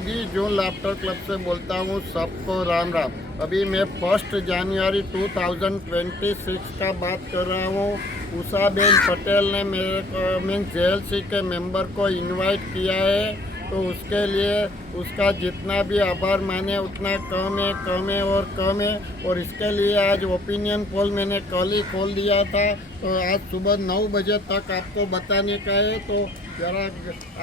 मोदी जून laughter club से बोलता हूँ। सबको राम राम। अभी मैं 1 जनवरी 2026 का बात कर रहा हूँ। उषाबेन पटेल ने मेरे को मीन JLC के मेंबर को इनवाइट किया है, तो उसके लिए उसका जितना भी आभार माने उतना कम है और कम है। और इसके लिए आज ओपिनियन पोल मैंने कल ही खोल दिया था, तो आज सुबह 9 बजे तक आपको बताने का है। तो ज़रा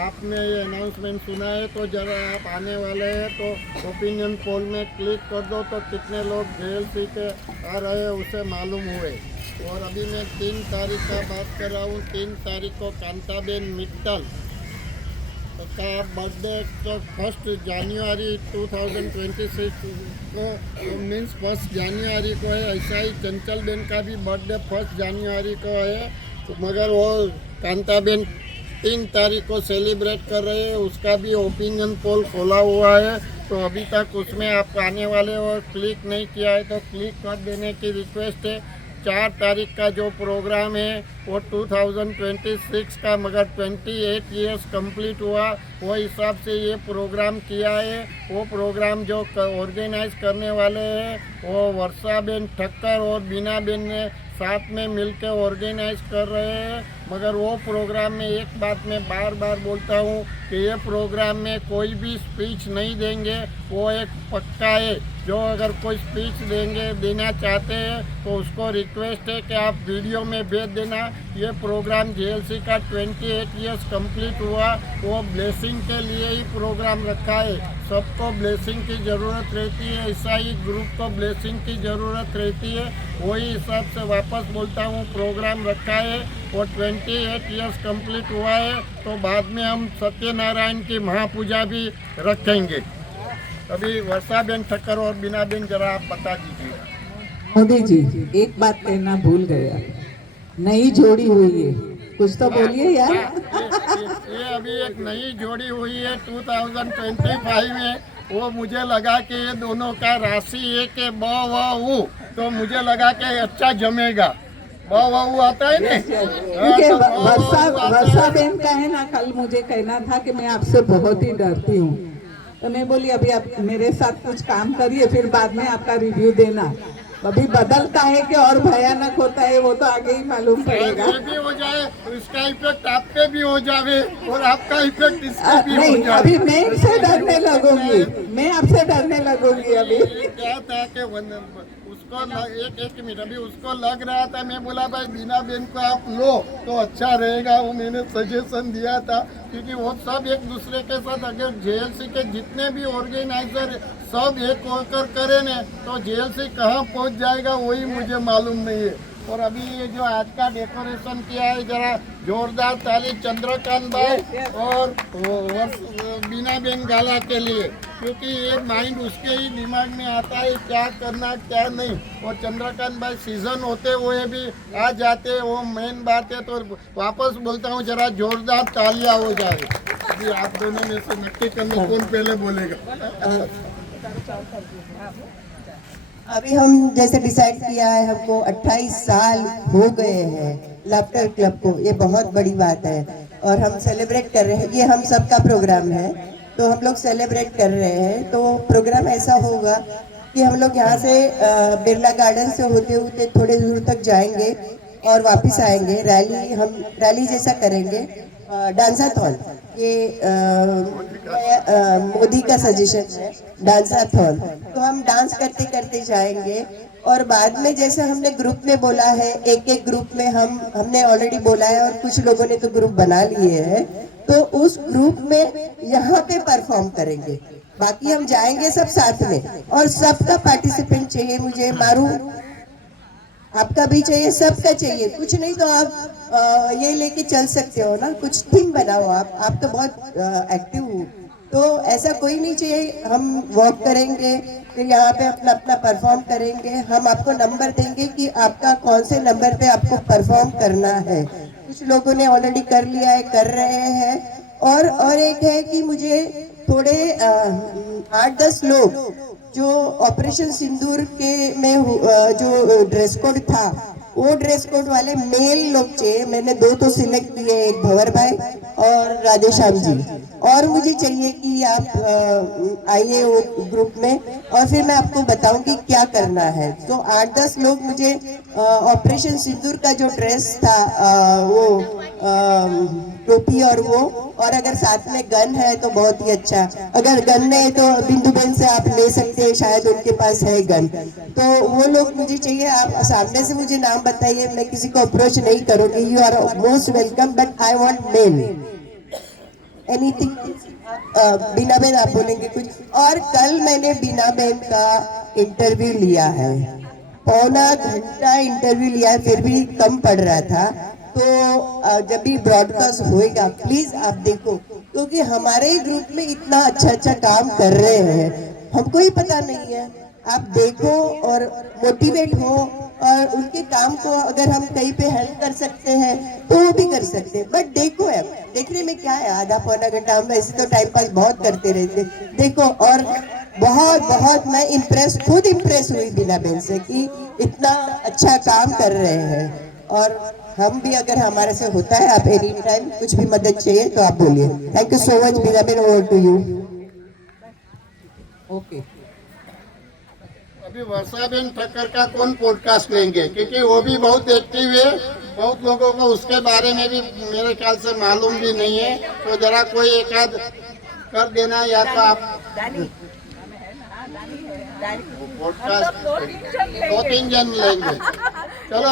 आपने ये अनाउंसमेंट सुना है तो ज़रा आप आने वाले हैं तो ओपिनियन पोल में क्लिक कर दो, तो कितने लोग JLC के आ रहे हैं उसे मालूम हुए। और अभी मैं 3 तारीख का बात कर रहा हूँ। 3 तारीख को कांताबेन मित्तल का बर्थडे तो 1 जनवरी 2026 को मीन्स 1 जनवरी को है। ऐसा ही चंचलबेन का भी बर्थडे 1 जनवरी को है, तो मगर वो कांताबेन 3 तारीख को सेलिब्रेट कर रहे हैं। उसका भी ओपिनियन पोल खोला हुआ है, तो अभी तक उसमें आप आने वाले और क्लिक नहीं किया है तो क्लिक कर देने की रिक्वेस्ट है। 4 तारीख का जो प्रोग्राम है वो 2026 का, मगर 28 ईयर्स कंप्लीट हुआ वो हिसाब से ये प्रोग्राम किया है। वो प्रोग्राम जो ऑर्गेनाइज करने वाले हैं वो वर्षाबेन ठक्कर और बीनाबेन ने साथ में मिलकर ऑर्गेनाइज कर रहे हैं। मगर वो प्रोग्राम में एक बात मैं बार बार बोलता हूँ कि ये प्रोग्राम में कोई भी स्पीच नहीं देंगे, वो एक पक्का है। जो अगर कोई स्पीच देना चाहते हैं तो उसको रिक्वेस्ट है कि आप वीडियो में भेज देना। ये प्रोग्राम JLC का 28 ईयर्स कंप्लीट हुआ, वो ब्लेसिंग के लिए ही प्रोग्राम रखा है। सबको ब्लेसिंग की ज़रूरत रहती है, ईसाई ग्रुप को ब्लेसिंग की ज़रूरत रहती है। वही हिसाब से वापस बोलता हूँ प्रोग्राम रखा है और 28 ईयर्स कंप्लीट हुआ है, तो बाद में हम सत्यनारायण की महापूजा भी रखेंगे। अभी वर्षाबेन ठक्कर और बीनाबेन जरा आप बता दीजिए। मोदी जी, एक बात कहना भूल गया, नई जोड़ी हुई है, कुछ तो बोलिए यार। ये अभी एक नई जोड़ी हुई है 2025 में। वो मुझे लगा कि ये दोनों का राशि है कि ब तो मुझे लगा कि अच्छा जमेगा। ब आता है ना, क्योंकि वर्षा बेन का है ना, कल मुझे कहना था कि मैं आपसे बहुत ही डरती हूँ, तो मैं बोली अभी आप मेरे साथ कुछ काम करिए, फिर बाद में आपका रिव्यू देना। अभी बदलता है कि और भयानक होता है वो तो आगे ही मालूम पड़ेगा। ये भी हो जाए, इसका इफेक्ट आप पे भी हो जावे और आपका इफेक्ट इस पे भी हो नहीं, जाए। अभी मैं इससे डरने लगूंगी, मैं आपसे डरने लगूंगी। अभी क्या था कि उसको एक मिनट, अभी उसको लग रहा था, मैं बोला भाई बीनाबेन को आप लो तो अच्छा रहेगा, वो मैंने सजेशन दिया था। क्योंकि वो सब एक दूसरे के साथ, अगर JLC के जितने भी ऑर्गेनाइजर सब एक होकर करें न तो JLC कहाँ पहुँच जाएगा वही मुझे मालूम नहीं है। और अभी ये जो आज का डेकोरेशन किया है, जरा जोरदार ताली चंद्रकांत भाई और बीनाबेन गाला के लिए, क्योंकि ये माइंड उसके ही दिमाग में आता है क्या करना क्या नहीं। और चंद्रकांत भाई सीजन होते हुए भी आ जाते, वो मेन बात है। तो वापस बोलता हूँ जरा जोरदार तालियां हो जाए। जी आप दोनों में से नक्की करना कौन पहले बोलेगा। अभी हम जैसे डिसाइड किया है, हमको 28 साल हो गए हैं लाफ्टर क्लब को, ये बहुत बड़ी बात है और हम सेलिब्रेट कर रहे हैं। ये हम सबका प्रोग्राम है तो हम लोग सेलिब्रेट कर रहे हैं। तो प्रोग्राम ऐसा होगा कि हम लोग यहाँ से बिरला गार्डन से होते होते थोड़े दूर तक जाएंगे और वापस आएंगे। हम रैली जैसा करेंगे, डांसाथॉन। ये मोदी का सजेशन है, डांसाथॉन। तो हम डांस करते करते जाएंगे और बाद में जैसे हमने ग्रुप में बोला है, एक एक ग्रुप में हमने ऑलरेडी बोला है और कुछ लोगों ने तो ग्रुप बना लिए हैं, तो उस ग्रुप में यहाँ पे परफॉर्म करेंगे। बाकी हम जाएंगे सब साथ में और सबका पार्टिसिपेंट चाहिए मुझे। मारू आपका भी चाहिए, सबका चाहिए। कुछ नहीं तो आप ये लेके चल सकते हो ना, कुछ थीम बनाओ। आप तो बहुत एक्टिव हो, तो ऐसा कोई नहीं चाहिए। हम वॉक करेंगे, फिर यहाँ पे अपना अपना परफॉर्म करेंगे। हम आपको नंबर देंगे कि आपका कौन से नंबर पे आपको परफॉर्म करना है। कुछ लोगों ने ऑलरेडी कर लिया है, कर रहे हैं। और एक है कि मुझे थोड़े 8-10 लोग जो ऑपरेशन सिंदूर के में जो ड्रेस कोड था वो ड्रेस कोड वाले मेल लोग चाहिए। मैंने 2 तो सिलेक्ट किए, एक भंवर भाई और राधेश्याम जी। और मुझे चाहिए कि आप आइए वो ग्रुप में और फिर मैं आपको बताऊं कि क्या करना है। तो 8-10 लोग मुझे ऑपरेशन सिंदूर का जो ड्रेस था वो टोपी और अगर साथ में गन है तो बहुत ही अच्छा। अगर गन नहीं है तो बिंदु बेन से आप ले सकते हैं, शायद उनके पास है गन। तो वो लोग मुझे चाहिए। आप सामने से मुझे नाम बताइए, मैं किसी को अप्रोच नहीं करूंगी। You are most welcome, but I want mail. Anything Bina ben आप बोलेंगे कुछ? और कल मैंने बीना बेन का इंटरव्यू लिया है, पौना घंटा इंटरव्यू लिया है, फिर भी कम पड़ रहा था। तो जब भी ब्रॉडकास्ट होएगा प्लीज आप देखो, क्योंकि हमारे ही ग्रुप में इतना अच्छा काम कर रहे हैं, हमको ही पता नहीं है। आप देखो और मोटिवेट हो, और उनके काम को अगर हम कहीं पे हेल्प कर सकते हैं तो वो भी कर सकते हैं। बट देखो यार, देखने में क्या है, आधा पौना घंटा हम ऐसे तो टाइम पास बहुत करते रहते। देखो, और बहुत मैं खुद इम्प्रेस हुई बीना बेन से कि इतना अच्छा काम कर रहे हैं। और हम भी, अगर हमारे से होता है, आप एनी टाइम कुछ भी मदद चाहिए तो आप बोलिए। Thank you so much Bina ben, over to you. Okay. अभी वर्षाबेन ठक्कर का कौन पॉडकास्ट लेंगे, क्योंकि वो भी बहुत एक्टिव है, बहुत लोगों को उसके बारे में भी मेरे ख्याल से मालूम भी नहीं है। तो जरा कोई एक आध कर देना, या तो आप पॉडकास्ट 2-3 जन लेंगे।